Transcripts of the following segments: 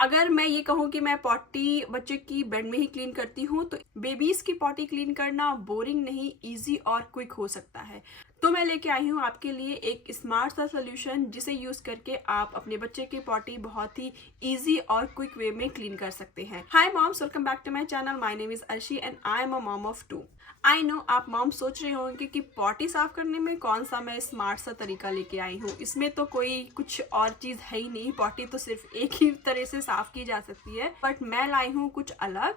अगर मैं ये कहूँ कि मैं पॉटी बच्चे की बेड में ही क्लीन करती हूँ, तो बेबीज़ की पॉटी क्लीन करना बोरिंग नहीं, ईज़ी और क्विक हो सकता है। तो मैं लेके आई हूँ आपके लिए एक स्मार्ट सा सॉल्यूशन, जिसे यूज़ करके आप अपने बच्चे की पॉटी बहुत ही ईज़ी और क्विक वे में क्लीन कर सकते हैं। Hi moms, welcome back to my channel. My name is Arshi and I am a mom of 2। I know आप मॉम सोच रहे होंगे कि पॉटी साफ करने में कौन सा मैं स्मार्ट सा तरीका लेके आई हूँ। इसमें तो कोई कुछ और चीज़ है ही नहीं, पॉटी तो सिर्फ एक ही तरह से साफ की जा सकती है, बट मैं लाई हूँ कुछ अलग।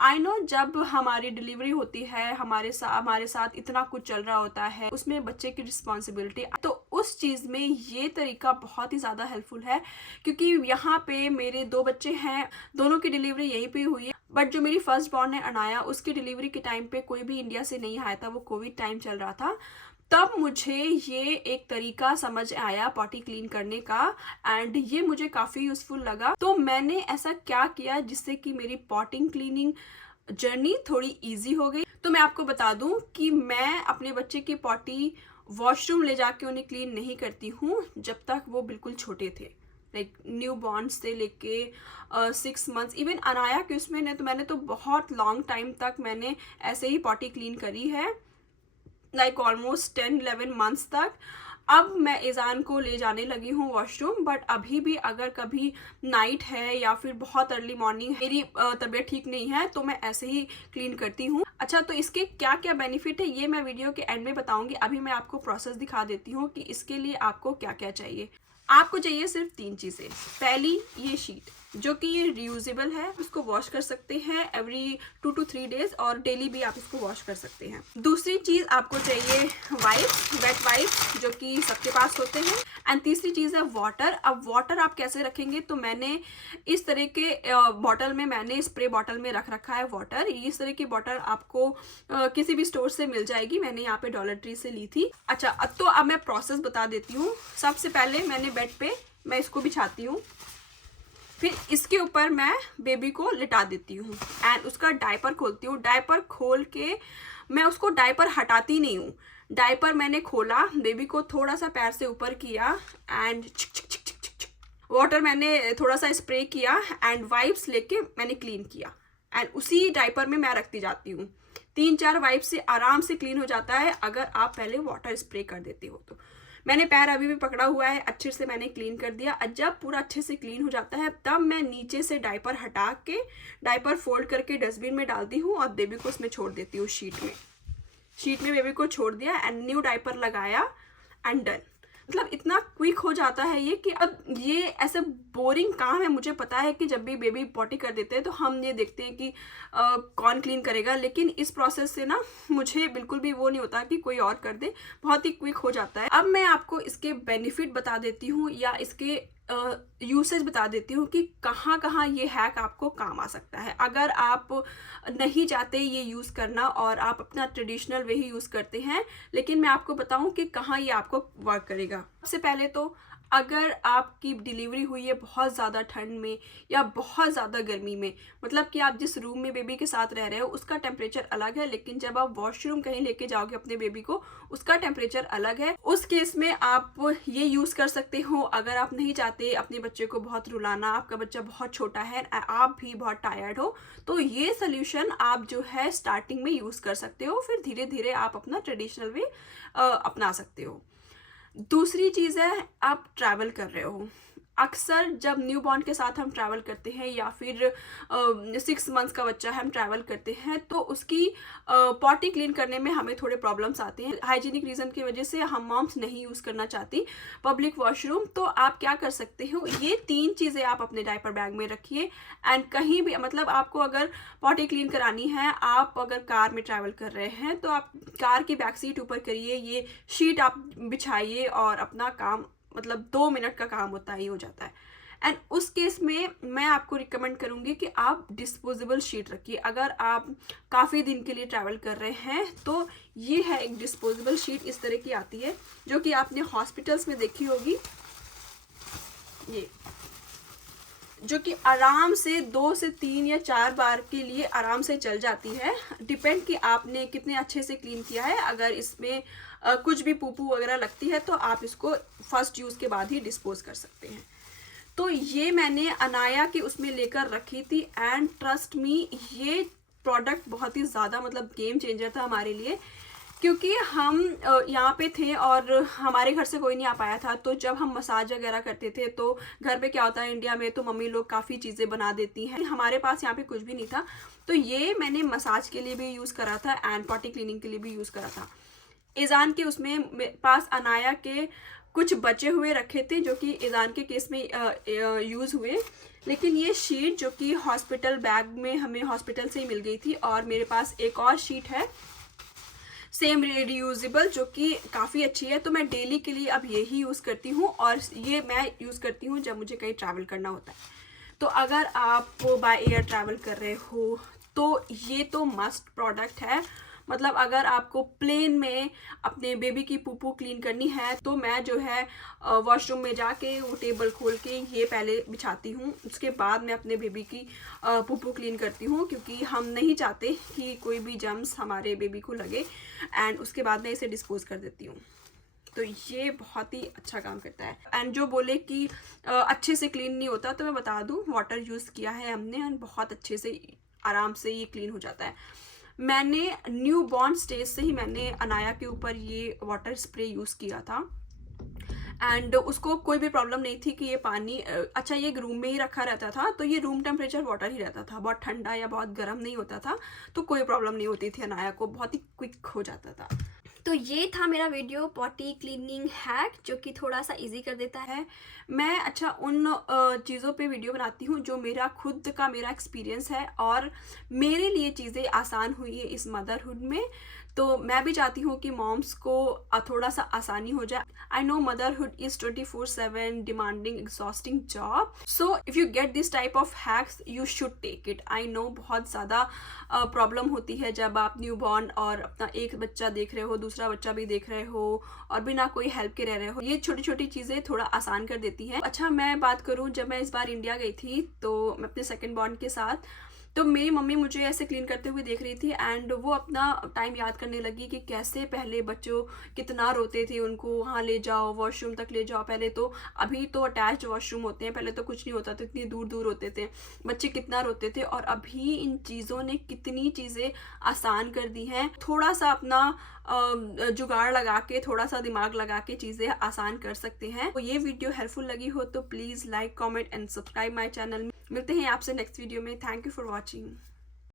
आई नो जब हमारी डिलीवरी होती है, हमारे साथ इतना कुछ चल रहा होता है, उसमें बच्चे की रिस्पॉन्सिबिलिटी, तो उस चीज़ में ये तरीका बहुत ही ज़्यादा हेल्पफुल है। क्योंकि यहाँ पे मेरे 2 बच्चे हैं, दोनों की डिलीवरी यहीं पे हुई है, बट जो मेरी फर्स्ट बॉर्न है अनाया, उसकी डिलीवरी के टाइम पे कोई भी इंडिया से नहीं आया था, वो कोविड टाइम चल रहा था। तब मुझे ये एक तरीका समझ आया पॉटी क्लीन करने का, एंड ये मुझे काफ़ी यूज़फुल लगा। तो मैंने ऐसा क्या किया जिससे कि मेरी पॉटिंग क्लीनिंग जर्नी थोड़ी इजी हो गई। तो मैं आपको बता दूं कि मैं अपने बच्चे की पॉटी वॉशरूम ले जाके उन्हें क्लीन नहीं करती हूँ जब तक वो बिल्कुल छोटे थे। लाइक न्यू बॉर्न से लेके 6 मंथ्स, इवन अनाया के उसमें ने तो मैंने तो बहुत लॉन्ग टाइम तक मैंने ऐसे ही पॉटी क्लीन करी है, लाइक ऑलमोस्ट 10-11 मंथ्स तक। अब मैं ईज़ान को ले जाने लगी हूँ वॉशरूम, बट अभी भी अगर कभी नाइट है या फिर बहुत अर्ली मॉर्निंग मेरी तबीयत ठीक नहीं है, तो मैं ऐसे ही क्लीन करती हूँ। अच्छा, तो इसके क्या क्या बेनिफिट है ये मैं वीडियो के एंड में बताऊंगी। अभी मैं आपको प्रोसेस दिखा देती हूँ कि इसके लिए आपको क्या क्या चाहिए। आपको चाहिए सिर्फ 3 चीज़ें। पहली, ये शीट जो कि ये रियूजेबल है, इसको वॉश कर सकते हैं एवरी 2 to 3 डेज, और डेली भी आप इसको वॉश कर सकते हैं। दूसरी चीज़ आपको चाहिए वाइप्स, वेट वाइप्स, जो कि सबके पास होते हैं। एंड तीसरी चीज़ है वाटर। अब वाटर आप कैसे रखेंगे, तो मैंने इस तरह के बॉटल में, मैंने स्प्रे बॉटल में रख रखा है वाटर। इस तरह की बॉटल आपको किसी भी स्टोर से मिल जाएगी, मैंने यहाँ पे डॉलर ट्री से ली थी। अच्छा, तो अब मैं प्रोसेस बता देती हूँ। सबसे पहले मैंने बेड पे मैं इसको बिछाती हूँ, फिर इसके ऊपर मैं बेबी को लिटा देती हूँ एंड उसका डायपर खोलती हूँ। डायपर खोल के मैं उसको डायपर हटाती नहीं हूँ। डायपर मैंने खोला, बेबी को थोड़ा सा पैर से ऊपर किया एंड वाटर मैंने थोड़ा सा स्प्रे किया एंड वाइप्स लेके मैंने क्लीन किया एंड उसी डायपर में मैं रखती जाती हूँ। 3-4 वाइप से आराम से क्लीन हो जाता है अगर आप पहले वाटर स्प्रे कर देते हो। तो मैंने पैर अभी भी पकड़ा हुआ है, अच्छे से मैंने क्लीन कर दिया। जब पूरा अच्छे से क्लीन हो जाता है, तब मैं नीचे से डायपर हटा के डायपर फोल्ड करके डस्टबिन में डालती हूँ और बेबी को उसमें छोड़ देती हूँ। शीट में बेबी को छोड़ दिया एंड न्यू डायपर लगाया एंड डन। मतलब इतना क्विक हो जाता है ये कि अब ये ऐसे बोरिंग काम है। मुझे पता है कि जब भी बेबी पॉटी कर देते हैं तो हम ये देखते हैं कि कौन क्लीन करेगा, लेकिन इस प्रोसेस से ना मुझे बिल्कुल भी वो नहीं होता कि कोई और कर दे, बहुत ही क्विक हो जाता है। अब मैं आपको इसके बेनिफिट बता देती हूँ या इसके यूसेज बता देती हूँ कि कहाँ कहाँ ये हैक आपको काम आ सकता है। अगर आप नहीं चाहते ये यूज़ करना और आप अपना ट्रेडिशनल वे ही यूज़ करते हैं, लेकिन मैं आपको बताऊँ कि कहाँ ये आपको वर्क करेगा। सबसे पहले तो अगर आपकी डिलीवरी हुई है बहुत ज़्यादा ठंड में या बहुत ज़्यादा गर्मी में, मतलब कि आप जिस रूम में बेबी के साथ रह रहे हो उसका टेम्परेचर अलग है, लेकिन जब आप वॉशरूम कहीं लेके जाओगे अपने बेबी को, उसका टेम्परेचर अलग है। उस केस में आप ये यूज़ कर सकते हो। अगर आप नहीं चाहते अपने बच्चे को बहुत रुलाना, आपका बच्चा बहुत छोटा है, आप भी बहुत टायर्ड हो, तो ये सोल्यूशन आप जो है स्टार्टिंग में यूज़ कर सकते हो, फिर धीरे धीरे आप अपना ट्रेडिशनल वे अपना सकते हो। दूसरी चीज़ है, आप ट्रैवल कर रहे हो। अक्सर जब न्यू बॉर्न के साथ हम ट्रैवल करते हैं या फिर 6 मंथ्स का बच्चा है, हम ट्रैवल करते हैं, तो उसकी पॉटी क्लीन करने में हमें थोड़े प्रॉब्लम्स आते हैं। हाइजीनिक रीज़न की वजह से हम मॉम्स नहीं यूज़ करना चाहती पब्लिक वॉशरूम। तो आप क्या कर सकते हो, ये 3 चीज़ें आप अपने डायपर बैग में रखिए एंड कहीं भी, मतलब आपको अगर पॉटी क्लीन करानी है, आप अगर कार में ट्रैवल कर रहे हैं तो आप कार की बैक सीट ऊपर करिए, ये शीट आप बिछाइए और अपना काम, मतलब 2 मिनट का काम होता है, ये हो जाता है। एंड उस केस में मैं आपको रिकमेंड करूंगी कि आप डिस्पोजेबल शीट रखिए। अगर आप काफ़ी दिन के लिए ट्रैवल कर रहे हैं तो ये है एक डिस्पोजेबल शीट, इस तरह की आती है, जो कि आपने हॉस्पिटल्स में देखी होगी, ये जो कि आराम से 2 से 3 या 4 बार के लिए आराम से चल जाती है। डिपेंड कि आपने कितने अच्छे से क्लीन किया है। अगर इसमें कुछ भी पूपू वगैरह लगती है तो आप इसको फर्स्ट यूज़ के बाद ही डिस्पोज कर सकते हैं। तो ये मैंने अनाया के उसमें लेकर रखी थी एंड ट्रस्ट मी ये प्रोडक्ट बहुत ही ज़्यादा मतलब गेम चेंजर था हमारे लिए, क्योंकि हम यहाँ पे थे और हमारे घर से कोई नहीं आ पाया था। तो जब हम मसाज वगैरह करते थे तो घर पे क्या होता है इंडिया में, तो मम्मी लोग काफ़ी चीज़ें बना देती हैं, हमारे पास यहाँ पे कुछ भी नहीं था। तो ये मैंने मसाज के लिए भी यूज़ करा था एंड पॉटी क्लीनिंग के लिए भी यूज़ करा था। ईज़ान के उसमें मेरे पास अनाया के कुछ बचे हुए रखे थे जो कि ईज़ान के केस में यूज़ हुए, लेकिन ये शीट जो कि हॉस्पिटल बैग में हमें हॉस्पिटल से ही मिल गई थी, और मेरे पास एक और शीट है सेम रियूजेबल जो कि काफ़ी अच्छी है। तो मैं डेली के लिए अब यही यूज़ करती हूँ, और ये मैं यूज़ करती हूँ जब मुझे कहीं ट्रैवल करना होता है। तो अगर आप बाय एयर ट्रैवल कर रहे हो तो ये तो मस्ट प्रोडक्ट है। मतलब अगर आपको प्लेन में अपने बेबी की पुप्पू क्लीन करनी है तो मैं जो है वॉशरूम में जाके वो टेबल खोल के ये पहले बिछाती हूँ, उसके बाद मैं अपने बेबी की पुप्पू क्लीन करती हूँ, क्योंकि हम नहीं चाहते कि कोई भी जर्म्स हमारे बेबी को लगे, एंड उसके बाद मैं इसे डिस्पोज कर देती हूँ। तो ये बहुत ही अच्छा काम करता है। एंड जो बोले कि अच्छे से क्लीन नहीं होता, तो मैं बता दूँ वाटर यूज़ किया है हमने एंड बहुत अच्छे से आराम से ये क्लीन हो जाता है। मैंने न्यू बॉर्न स्टेज से ही मैंने अनाया के ऊपर ये वाटर स्प्रे यूज़ किया था एंड उसको कोई भी प्रॉब्लम नहीं थी कि ये पानी अच्छा ये रूम में ही रखा रहता था, तो ये रूम टेम्परेचर वाटर ही रहता था, बहुत ठंडा या बहुत गर्म नहीं होता था, तो कोई प्रॉब्लम नहीं होती थी, अनाया को बहुत ही क्विक हो जाता था। तो ये था मेरा वीडियो पॉटी क्लीनिंग हैक जो कि थोड़ा सा इजी कर देता है। मैं अच्छा उन चीज़ों पे वीडियो बनाती हूँ जो मेरा खुद का मेरा एक्सपीरियंस है और मेरे लिए चीज़ें आसान हुई है इस मदरहुड में। तो मैं भी चाहती हूँ कि मॉम्स को थोड़ा सा आसानी हो जाए। I know motherhood is 24/7 demanding exhausting job, so if you get this type of hacks you should take it. I know बहुत ज़्यादा प्रॉब्लम होती है जब आप न्यू बॉर्न और अपना एक बच्चा देख रहे हो, दूसरा बच्चा भी देख रहे हो और बिना कोई हेल्प के रह रहे हो। ये छोटी छोटी चीज़ें थोड़ा आसान कर देती हैं। अच्छा मैं बात करूँ, जब मैं इस बार इंडिया गई थी तो मैं अपने सेकेंड बॉर्न के साथ, तो मेरी मम्मी मुझे ऐसे क्लीन करते हुए देख रही थी एंड वो अपना टाइम याद करने लगी कि कैसे पहले बच्चों कितना रोते थे, उनको वहाँ ले जाओ, वॉशरूम तक ले जाओ। पहले तो अभी तो अटैच्ड वॉशरूम होते हैं, पहले तो कुछ नहीं होता था, इतनी दूर दूर होते थे, बच्चे कितना रोते थे। और अभी इन चीज़ों ने कितनी चीज़ें आसान कर दी हैं। थोड़ा सा अपना जुगाड़ लगा के, थोड़ा सा दिमाग लगा के चीज़ें आसान कर सकते हैं। तो ये वीडियो हेल्पफुल लगी हो तो please like, comment and subscribe my channel. मिलते हैं आपसे नेक्स्ट वीडियो में। Thank you for watching.